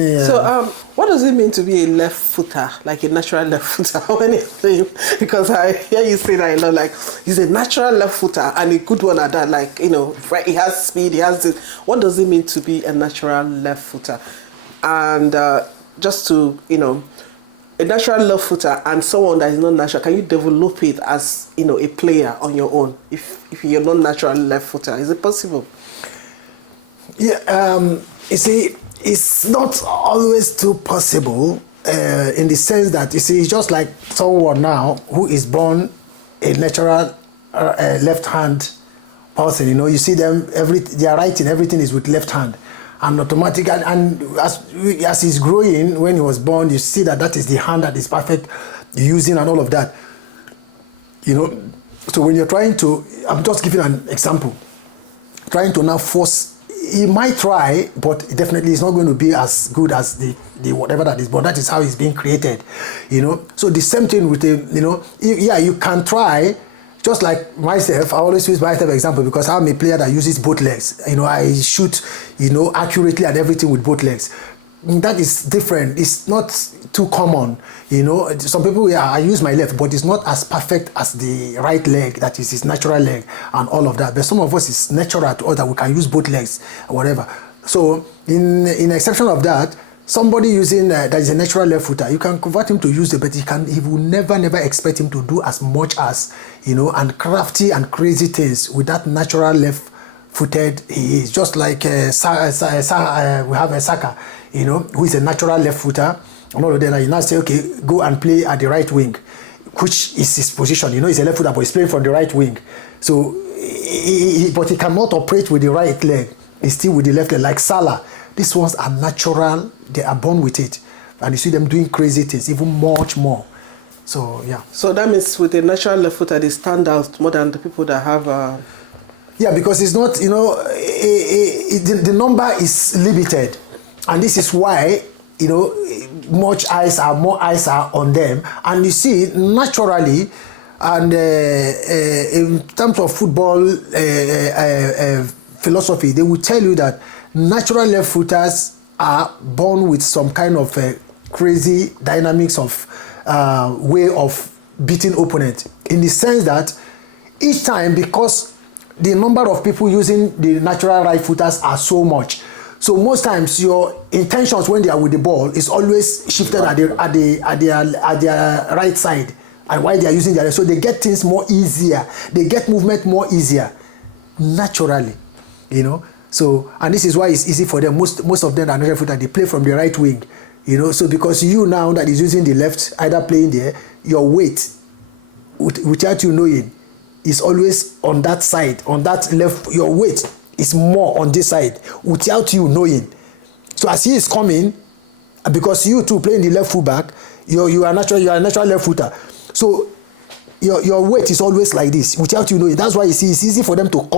Yeah. So, what does it mean to be a left footer, like a natural left footer? When you say, because I hear you say that a lot, like he's a natural left footer and a good one at that. Like right, he has speed, he has this. What does it mean to be a natural left footer? And just to a natural left footer and someone that is not natural, can you develop it as a player on your own? If you're not natural left footer, is it possible? Yeah. You see, it's not always too possible in the sense that, you see, it's just like someone now who is born a natural left hand person. You see them, their writing, everything is with left hand. And automatic, and as he's growing, when he was born, you see that is the hand that is perfect using and all of that. So when you're trying to, I'm just giving an example, trying to now force, he might try, but definitely it's not going to be as good as the whatever that is, but that is how it's being created. So the same thing with you can try. Just like myself, I always use myself as an example because I'm a player that uses both legs. I shoot, accurately and everything with both legs. That is different. It's not too common. Some people, I use my left, but it's not as perfect as the right leg, that is his natural leg and all of that. But some of us, it's natural to us that we can use both legs or whatever. So in exception of that, somebody using that is a natural left footer, you can convert him to use it, but he will never expect him to do as much as, and crafty and crazy things with that natural left footed he is. Just like we have a Saka, who is a natural left footer, and all of that. You now say, okay, go and play at the right wing, which is his position. He's a left footer, but he's playing from the right wing. So, but he cannot operate with the right leg. He's still with the left leg, like Salah. These ones are natural, they are born with it. And you see them doing crazy things, even much more. So, yeah. So that means with a natural left footer, they stand out more than the people that have... Yeah, because it's not, the number is limited. And this is why, more eyes are on them. And you see, naturally, and in terms of football philosophy, they will tell you that natural left footers are born with some kind of crazy dynamics of way of beating opponent, in the sense that each time, because the number of people using the natural right footers are so much, so most times your intentions when they are with the ball is always shifted at their right side, and while they are using their, so they get things more easier, they get movement more easier naturally, So, and this is why it's easy for them. Most of them are natural footer, they play from the right wing, So because you now that is using the left, either playing there, your weight, without you knowing, is always on that side, on that left. Your weight is more on this side, without you knowing. So as he is coming, because you too playing the left fullback, you are a natural left footer. So your weight is always like this, without you knowing. That's why you see it's easy for them to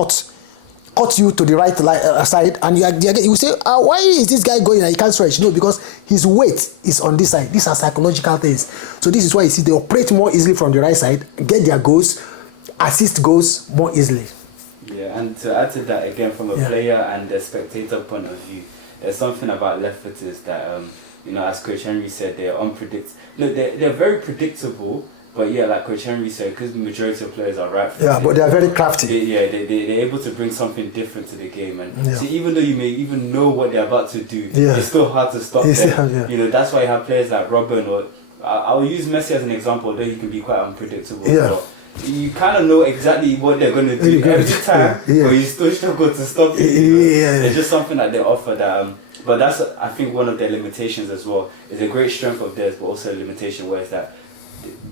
cut you to the right side, and you say, why is this guy going and he can't stretch? No, because his weight is on this side. These are psychological things. So this is why you see they operate more easily from the right side, get their goals, assist goals more easily. Yeah, and to add to that again, from a player and a spectator point of view, there's something about left footers that, as Coach Henry said, they're unpredictable. Look, they're very predictable. But yeah, like Coach Henry said, because the majority of players are right-footed. Yeah, but they are very crafty. They're able to bring something different to the game. And see, even though you may even know what they're about to do, it's still hard to stop them. Yeah. That's why you have players like Robin, or I'll use Messi as an example, although he can be quite unpredictable. Yeah. But you kind of know exactly what they're going to do every time, but you still struggle to stop it. There's just something that they offer that... but that's, I think, one of their limitations as well. It's a great strength of theirs, but also a limitation where it's that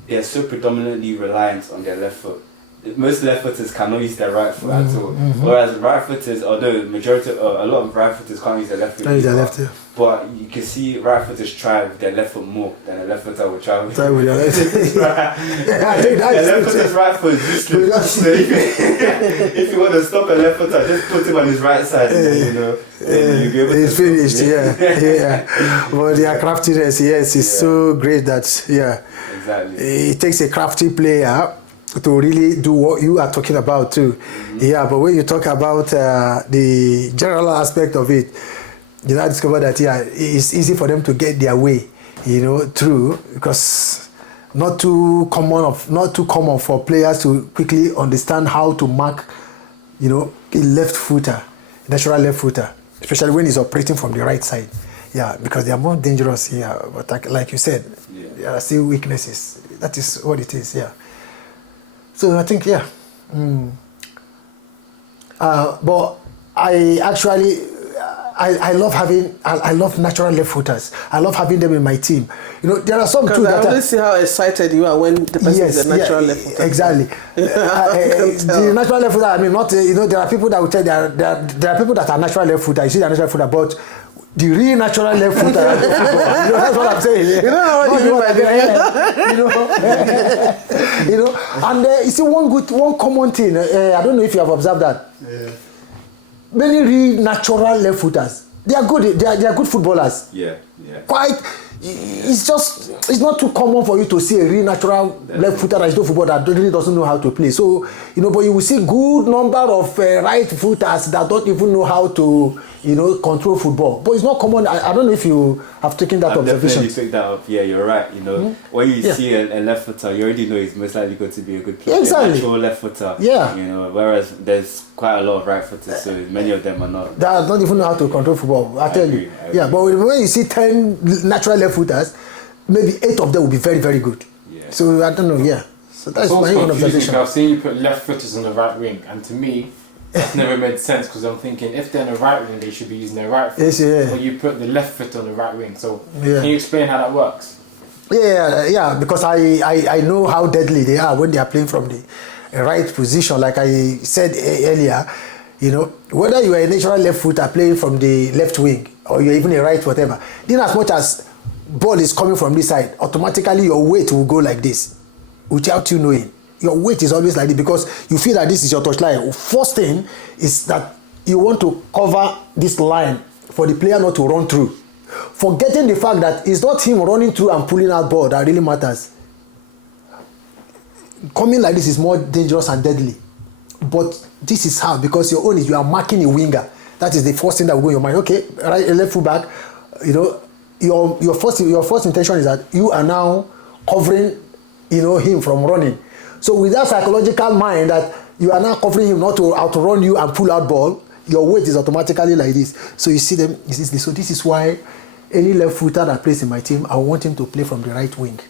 they're so predominantly reliant on their left foot. Most left footers cannot use their right foot at all. Whereas right footers, although a lot of right footers can't use their left foot, but you can see right footers try with their left foot more than a left footer will try with their left foot. Left footer's right foot is useless. So if you want to stop a left footer, just put him on his right side, and then you'll be able to. It's finished, yeah. But their craftiness, is so great that, Exactly. It takes a crafty player to really do what you are talking about too. Yeah, but when you talk about the general aspect of it, you now discover that it's easy for them to get their way, through, because not too common for players to quickly understand how to mark, a left footer, natural left footer, especially when he's operating from the right side. Yeah, because they are more dangerous here. But like you said, there are still weaknesses. That is what it is. Yeah. So I think but I actually. I love natural left footers. I love having them in my team. There are some too that I only see how excited you are when the person is a natural left footer. Exactly. The natural left footer, I mean, not, there are people that will tell there are people that are natural left footer. You see, they're natural footer, but the real natural left footer, that's what I'm saying. You know what you mean by that? And you see one common thing. I don't know if you have observed that. Yeah. Many real natural left footers, they are good. They are good footballers. Yeah. Quite. It's not too common for you to see a real natural left footer that is no football that really doesn't know how to play. So but you will see good number of right footers that don't even know how to control football. But it's not common. I don't know if you have taken that observation. Definitely picked that up. Yeah, you're right. When you see a left footer, you already know he's most likely going to be a good player. Exactly. A natural left footer. Yeah. Whereas there's quite a lot of right footers, so many of them are not. That don't even know how to control football. I tell you. Yeah, but when you see 10 natural left footers, maybe 8 of them will be very, very good. Yeah. So I don't know. Yeah. So that's my own observation. I've seen you put left footers on the right wing, and to me, that's never made sense, because I'm thinking if they're on the right wing, they should be using their right foot. Yes, yeah. But you put the left foot on the right wing. So can you explain how that works? Yeah, because I know how deadly they are when they are playing from the right position. Like I said earlier, whether you are a natural left footer playing from the left wing or you're even a right whatever, then as much as ball is coming from this side, automatically your weight will go like this without you knowing. Your weight is always like this because you feel that this is your touchline. First thing is that you want to cover this line for the player not to run through. Forgetting the fact that it's not him running through and pulling out ball that really matters. Coming like this is more dangerous and deadly. But this is how, because your own is you are marking a winger. That is the first thing that will go in your mind. Okay, right, left full back, your first intention is that you are now covering, him from running. So with that psychological mind that you are now covering him not to outrun you and pull out ball, your weight is automatically like this. So you see them. So this is why any left footer that plays in my team, I want him to play from the right wing.